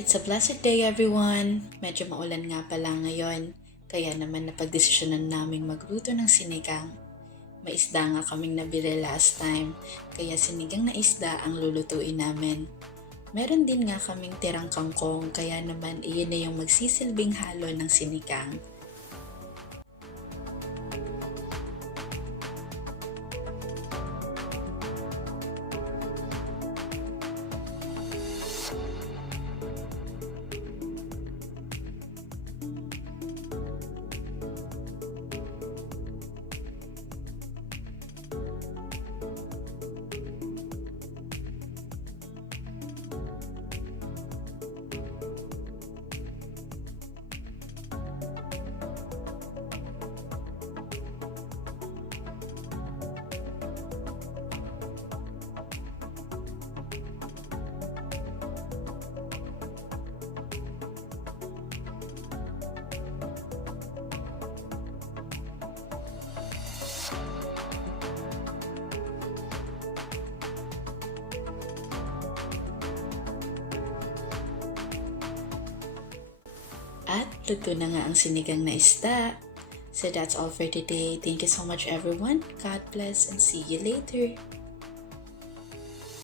It's a blessed day everyone! Medyo maulan nga pala ngayon, kaya naman napagdesisyonan naming magluto ng sinigang. May isda nga kaming nabili last time, kaya sinigang na isda ang lulutuin namin. Meron din nga kaming tirang kangkong, kaya naman iyon na yung magsisilbing halo ng sinigang. At luto na nga ang sinigang na isda. So that's all for today. Thank you so much everyone. God bless and see you later.